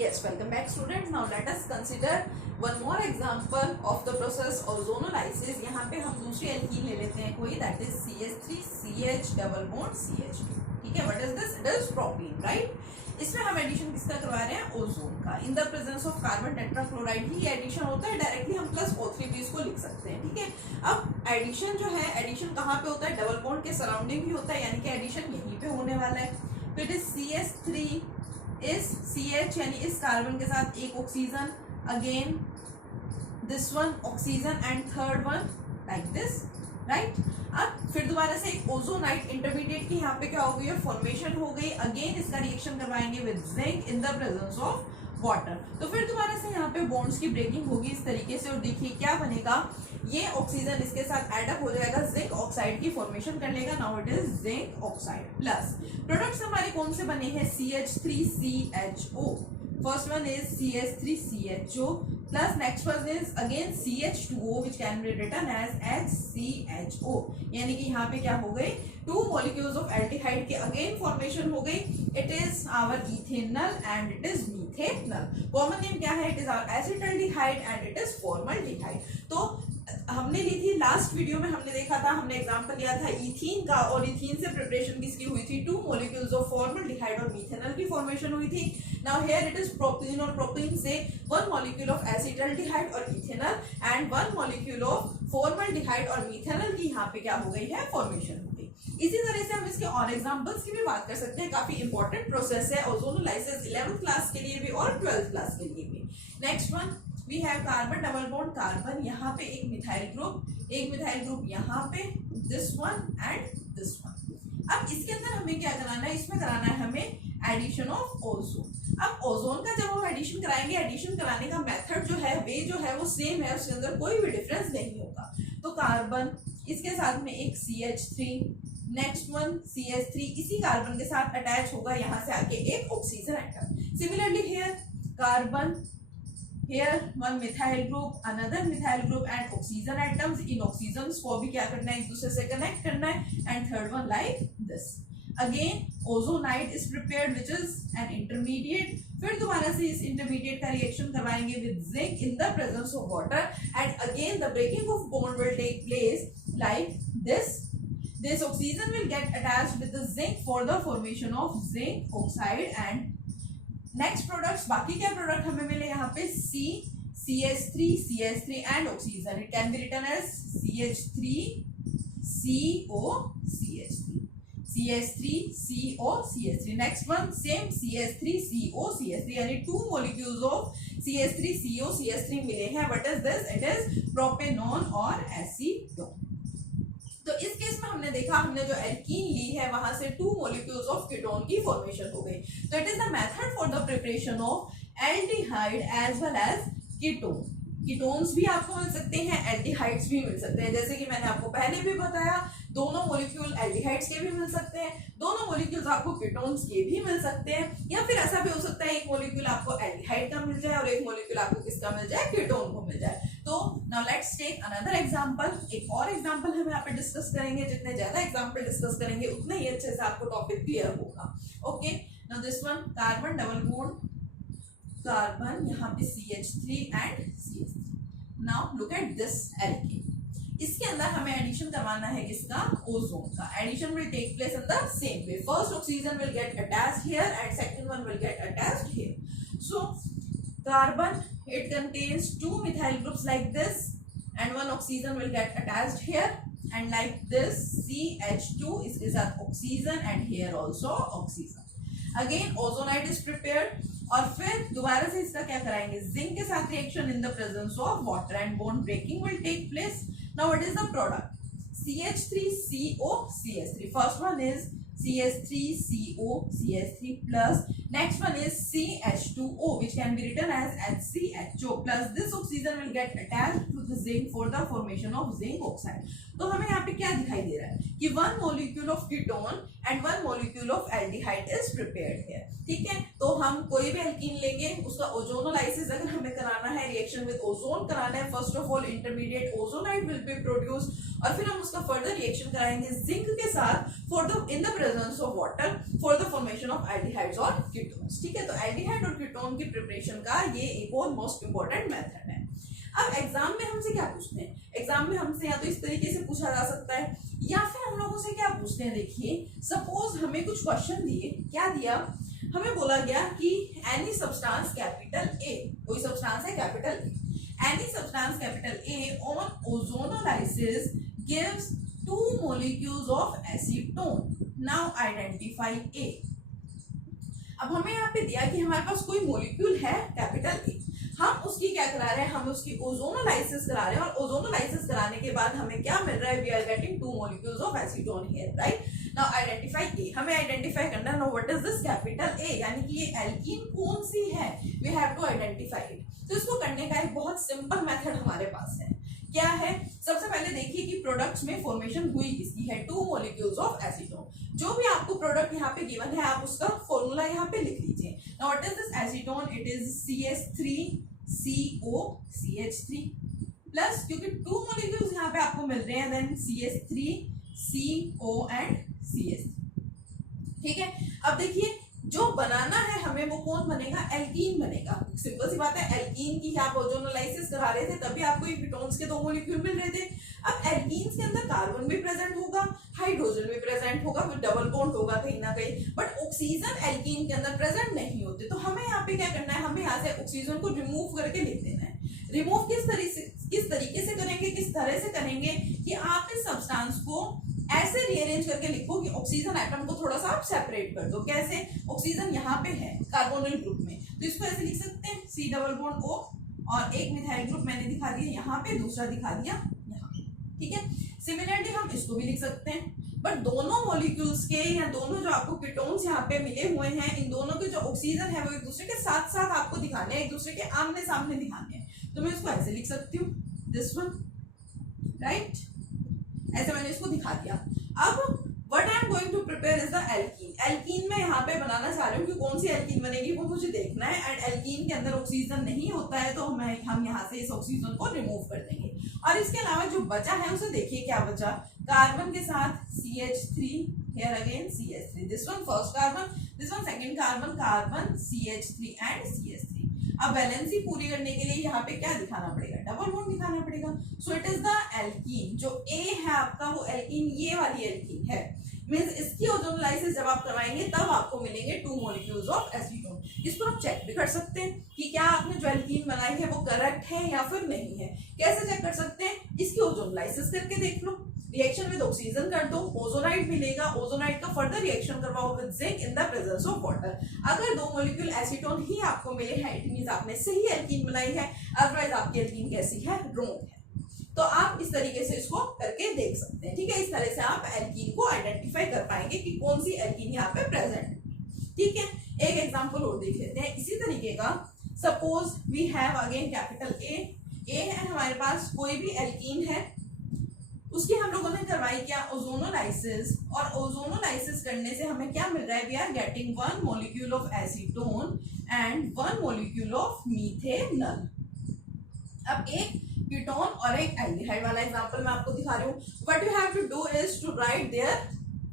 Yes, welcome back students. Now let us consider one more example of the process ozonolysis. यहाँ पे हम दूसरी alkene ले लेते हैं कोई, that is CH3CH double bond CH2. ठीक है, what is this? It is propene, right? इसमें हम एडिशन किसका करवा रहे हैं? ओजोन का. In the presence of carbon tetrachloride ही एडिशन होता है. डायरेक्टली हम प्लस O3 भी इसको लिख सकते हैं. ठीक है, अब एडिशन जो है, एडिशन कहाँ पे होता है? डबल बॉन्ड के सराउंडिंग ही होता है, यानी कि एडिशन यहीं पे होने वाला है. तो इट इज CH3 इस CH यानी इस कार्बन के साथ एक oxygen, again this one oxygen and third one like this, right. अब फिर दोबारा से एक ओजोनाइट इंटरमीडिएट की यहाँ पे क्या हो गई? फॉर्मेशन हो गई. अगेन इसका रिएक्शन करवाएंगे with zinc in the presence of water. तो फिर दोबारा से यहाँ पे बॉन्ड्स की ब्रेकिंग होगी इस तरीके से, और देखिए क्या बनेगा. ये ऑक्सीजन इसके साथ एड अप हो जाएगा, जिंक ऑक्साइड की फॉर्मेशन कर लेगा. Now it is zinc oxide plus products हमारे कौन से बने हैं? CH3CHO. First one is CH3CHO plus next one is again CH2O which can be written as HCHO. यानी कि यहाँ पे क्या हो गए? टू molecules of aldehyde के अगेन फॉर्मेशन हो गई. It is our ethanal and it is methanal. Common name क्या है? It is our acetaldehyde and it is formaldehyde. तो हमने ली थी लास्ट वीडियो में, हमने देखा था, हमने एग्जांपल लिया था इथीन का, और इथीन से प्रिपरेशन किसकी हुई थी? टू मॉलिक्यूल्स ऑफ फॉर्मल्डिहाइड और मीथेनॉल की फॉर्मेशन हुई थी. Now here it is propene, और प्रोपीन से वन मॉलिक्यूल ऑफ एसिटाल्डिहाइड और ethanol and one molecule of formaldehyde और मीथेनॉल की यहाँ पे क्या हो गई है? फॉर्मेशन हो गई. इसी तरह से हम इसके और एग्जांपल्स की भी बात कर सकते हैं. काफी इंपॉर्टेंट प्रोसेस है ओजोनोलाइसिस 11th क्लास के लिए भी और 12th क्लास के लिए भी. Next one we have carbon double bond carbon. यहाँ पे एक मिथाइल ग्रुप यहाँ पे, this one and this one. अब इसके अंदर हमें क्या कराना है? इसमें कराना है हमें एडिशन ऑफ ओजोन. अब ओजोन का जब हम एडिशन कराएंगे, एडिशन कराने का मेथड जो है, वे जो है वो सेम है, उसके अंदर कोई भी डिफरेंस नहीं होगा. तो कार्बन, इसके साथ में एक CH3, नेक्स्ट वन CH3 इसी कार्बन के साथ अटैच होगा यहाँ से आके एक oxygen atom. Similarly here carbon, here one methyl group, another methyl group and oxygen atoms. In oxygens को भी क्या करना है? एक दूसरे से कनेक्ट करना है. and third one like this. again ozonide is prepared which is an intermediate. फिर दोबारा से इस intermediate का रिएक्शन करवाएंगे with zinc in the presence of water, and again the breaking of bond will take place like this. This oxygen will get attached with the zinc for the formation of zinc oxide. and next products, बाकी क्या product हमें मिले यहाँ पे? CH3 and oxygen. It can be written as CH3CO CH3. Next one same CH3CO CH3, यानी to molecules of CH3CO CH3 मिले हैं. What is this? It is propanone और एसीटोन. तो इस केस में हमने देखा, हमने जो एल्कीन ली है वहां से टू मॉलिक्यूल्स ऑफ कीटोन की फॉर्मेशन हो गई. तो it is the method for the preparation of aldehyde as well as ketone. Ketones भी आपको मिल सकते हैं, एल्डिहाइड्स भी मिल सकते हैं. जैसे कि मैंने आपको पहले भी बताया, दोनों मॉलिक्यूल एल्डिहाइड्स के भी मिल सकते हैं, दोनों मॉलिक्यूल्स आपको कीटोन्स के भी मिल सकते हैं, या फिर ऐसा भी हो सकता है एक मॉलिक्यूल आपको एल्डिहाइड का मिल जाए और एक मॉलिक्यूल आपको किसका मिल जाए? कीटोन को मिल जाए. तो now let's take another example. एक और एग्जांपल हम यहाँ पे डिस्कस करेंगे. जितने ज्यादा एग्जांपल डिस्कस करेंगे उतने ही अच्छे से आपको टॉपिक क्लियर होगा. Okay, now this one carbon double bond carbon, यहाँ पे CH3 and CH3. Now look at this alkene. इसके अंदर हमें एडिशन करवाना है किसका? ओजोन का. Addition will take place in the same way. First oxygen will get attached here and second one will get attached here. So carbon, it contains two methyl groups like this, and one oxygen will get attached here, and like this CH2 इसके साथ oxygen and here also oxygen. again ozonide is prepared, और फिर दोबारा से इसका क्या कराएंगे? Zinc के साथ reaction in the presence of water and bond breaking will take place. Now what is the product? CH3CO CH3. First one is CH3CO CH3 plus next one is CH2O which can be written as HCHO plus this oxygen will get attached to the zinc for the formation of zinc oxide. तो हमें यहाँ पे क्या दिखाई दे रहा है कि one molecule of ketone and one molecule of aldehyde is prepared here. ठीक है, तो हम कोई भी एल्कीन लेंगे, उसका ओजोनोलाइसिस अगर हमें कराना है, रिएक्शन रिएक्शन विद ओजोन कराना है, first of all intermediate ozonide will be produce, और फिर हम उसका फर्दर रिएक्शन कराएंगे जिंक के साथ for the in the presence of water for the formation of aldehydes और कीटोन्स। ठीक है, तो एल्डिहाइड और कीटोन की प्रिपरेशन का ये एक और मोस्ट इंपॉर्टेंट मेथड है। अब एग्जाम में हमसे क्या पूछते हैं, एग्जाम में हमसे या तो इस तरीके से पूछा जा सकता है या फिर हम लोगों से क्या पूछते हैं, देखिए सपोज हमें कुछ क्वेश्चन दिए, क्या दिया, हमें बोला गया कि एनी सब्सटेंस कैपिटल ए, कोई सब्सटेंस है capital A, any substance capital A on ozonolysis gives 2 molecules of acetone, now identify A। अब हमें यहाँ पे दिया कि हमारे पास कोई मोलिक्यूल है कैपिटल ए, हम उसकी क्या करा रहे हैं, हम उसकी ओजोनोलाइसिस करा रहे हैं, और ओजोनोलाइसिस कराने के बाद हमें क्या मिल रहा है, we are getting 2 molecules of acetone here, right. Now identify A, हमें आइडेंटिफाई करना है, know what is this capital A, यानी कि ये एल्कीन कौन सी है, we have to identify it. तो इसको करने का एक बहुत सिंपल मेथड हमारे पास है, क्या है, सबसे पहले देखिए कि प्रोडक्ट्स में फॉर्मेशन हुई किसकी है, 2 molecules of acetone। जो भी आपको प्रोडक्ट यहाँ पे गिवन है आप उसका फॉर्मूला यहाँ पे लिख लीजिए। Now what is this acetone, it is CH3COCH3 plus, क्योंकि 2 molecules यहाँ पे आपको मिल रहे हैं, देन CH3CO एंड CH3। ठीक है, अब देखिए जो बनाना है हमें वो कौन बनेगा, एल्कीन बनेगा। सिंपल सी बात है, एल्कीन की आप ओजोनोलाइसिस करा रहे थे तभी आपको ये कीटोन्स के 2 मॉलिक्यूल मिल रहे थे। अब एल्कीन्स के अंदर कार्बन भी प्रेजेंट होगा, हाइड्रोजन भी प्रेजेंट होगा, फिर डबल बॉन्ड होगा कहीं ना कहीं, बट ऑक्सीजन एल्कीन के अंदर प्रेजेंट नहीं होते। तो हमें यहाँ पे क्या करना है, हमें यहाँ से ऑक्सीजन को रिमूव करके लिख देना है। रिमूव किस तरीके से करेंगे, किस तरह से करेंगे कि आप इस सब्सटेंस को ऐसे रीअरेंज करके लिखो कि ऑक्सीजन एटम को थोड़ा सा आप सेपरेट कर दो। कैसे, ऑक्सीजन यहाँ पे है कार्बोनिल ग्रुप में, तो इसको ऐसे लिख सकते हैं C डबल बॉन्ड O, और एक मिथाइल ग्रुप मैंने दिखा दिया यहाँ पे, दूसरा दिखा दिया यहाँ। ठीक है, सिमिलरली हम इसको भी लिख सकते हैं, बट दोनों मॉलिक्यूल्स के या दोनों जो आपको कीटोन्स यहाँ पे मिले हुए हैं, इन दोनों के जो ऑक्सीजन है वो एक दूसरे के साथ साथ आपको दिखाने हैं, एक दूसरे के आमने सामने दिखाने हैं। तो मैं इसको ऐसे लिख सकती हूँ, दिस वन, राइट, ऐसे मैंने इसको दिखा दिया। अब what I am going to prepare is the alkene. Alkene में यहाँ पे बनाना चाह रही हूँ कि कौन सी एल्कीन बनेगी वो मुझे देखना है, एंड एल्कीन के अंदर ऑक्सीजन नहीं होता है तो हम यहाँ से इस ऑक्सीजन को रिमूव कर देंगे। और इसके अलावा जो बचा है उसे देखिए क्या बचा, कार्बन के साथ CH3, here again CH3, this one first carbon, this one second carbon, carbon CH3 and CH3। अब बैलेंसी पूरी करने के लिए यहाँ पे क्या दिखाना पड़ेगा, डबल बॉन्ड दिखाना पड़ेगा। So it is the alkene, जो ए है आपका वो एल्कीन ये वाली एल्कीन है, मींस इसकी ओजोनोलाइसिस जब आप करवाएंगे तब आपको मिलेंगे 2 molecules of acetone। इसको आप चेक भी कर सकते हैं कि क्या आपने जो एल्कीन बनाई है वो करेक्ट है या फिर नहीं है। कैसे चेक कर सकते हैं, इसकी ओजोनोलाइसिस करके देख लो, रिएक्शन विद ऑक्सीजन कर दो, ओजोनाइड मिलेगा, ओजोनाइड का फर्दर रिएक्शन करवाओ with zinc in the presence of water. अगर 2 molecule एसीटोन ही आपको मिले हैं, इट मींस आपने सही एल्कीन बनाई है, अदरवाइज आपकी एल्कीन कैसी है, रॉन्ग है। तो आप इस तरीके से इसको करके देख सकते हैं। ठीक है, इस तरह से आप एल्कीन को आइडेंटिफाई कर पाएंगे कि कौन सी एल्कीन यहाँ पे प्रेजेंट है। ठीक है, एक एग्जांपल और देख लेते हैं इसी तरीके का। Suppose we have again capital A है हमारे पास, कोई भी एल्कीन है, उसकी हम लोगों ने करवाई क्या, ओजोनोलाइसिस, और ओजोनोलाइसिस करने से हमें क्या मिल रहा है, we are getting 1 molecule of acetone and 1 molecule of methanol। अब एक कीटोन और एक एल्डिहाइड वाला एग्जांपल मैं आपको दिखा रही हूँ। What you have to do is to write their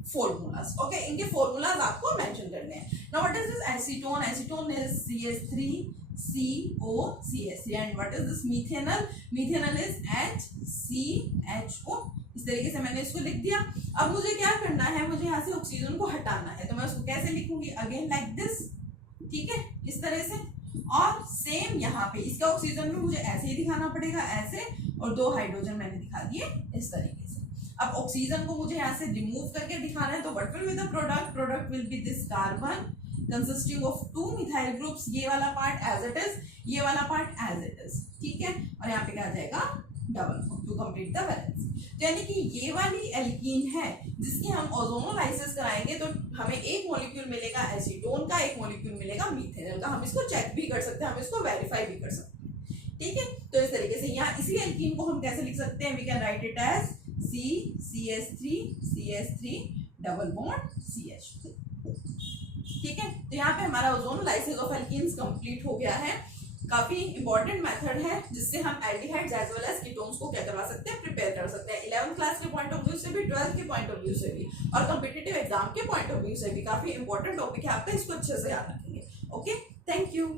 formulas. Okay, इनके फॉर्मूलाज आपको मेंशन करने हैं। Now what is this acetone, acetone is CH3COCH3 and what is this methanol, methanol is HCHO। इस तरीके से मैंने इसको लिख दिया। अब मुझे क्या करना है, मुझे यहाँ से ऑक्सीजन को हटाना है, तो मैं उसको कैसे लिखूंगी, अगेन लाइक दिस। ठीक है, इस तरह से, और सेम यहाँ पे इसका ऑक्सीजन में मुझे ऐसे ही दिखाना पड़ेगा, ऐसे, और 2 हाइड्रोजन मैंने दिखा दिए इस तरीके से। अब ऑक्सीजन को मुझे यहाँ से रिमूव करके दिखाना है, तो what will be the product will be this carbon consisting of 2 methyl groups, ये वाला पार्ट एज इट इज, ये वाला पार्ट एज इट इज। ठीक है, और यहाँ पे क्या आ जाएगा, double bond to complete the balance. यानी कि ये वाली एल्कीन है जिसकी हम ओजोनोलाइसिस कराएंगे तो हमें एक मॉलिक्यूल मिलेगा एसीटोन का, एक मॉलिक्यूल मिलेगा मीथेनॉल का। हम इसको चेक भी कर सकते हैं, हम इसको वेरीफाई भी कर सकते हैं। ठीक है, तो इस तरीके से यहाँ इसी एल्कीन को हम कैसे लिख सकते हैं, we can write it as CH3 double bond CH। ठीक है, तो यहाँ पे हमारा ओजोनोलाइसिस ऑफ एल्कीन्स कंप्लीट हो गया है। काफी इंपॉर्टेंट मेथड है जिससे हम aldehydes as well as ketones को क्या करवा सकते हैं, प्रिपेयर कर सकते हैं। 11th क्लास के पॉइंट ऑफ व्यू से भी, 12th के पॉइंट ऑफ व्यू से भी और कॉम्पिटिटिव एग्जाम के पॉइंट ऑफ व्यू से भी काफी इंपॉर्टेंट टॉपिक है आपका, इसको अच्छे से याद रखेंगे। Okay, thank you.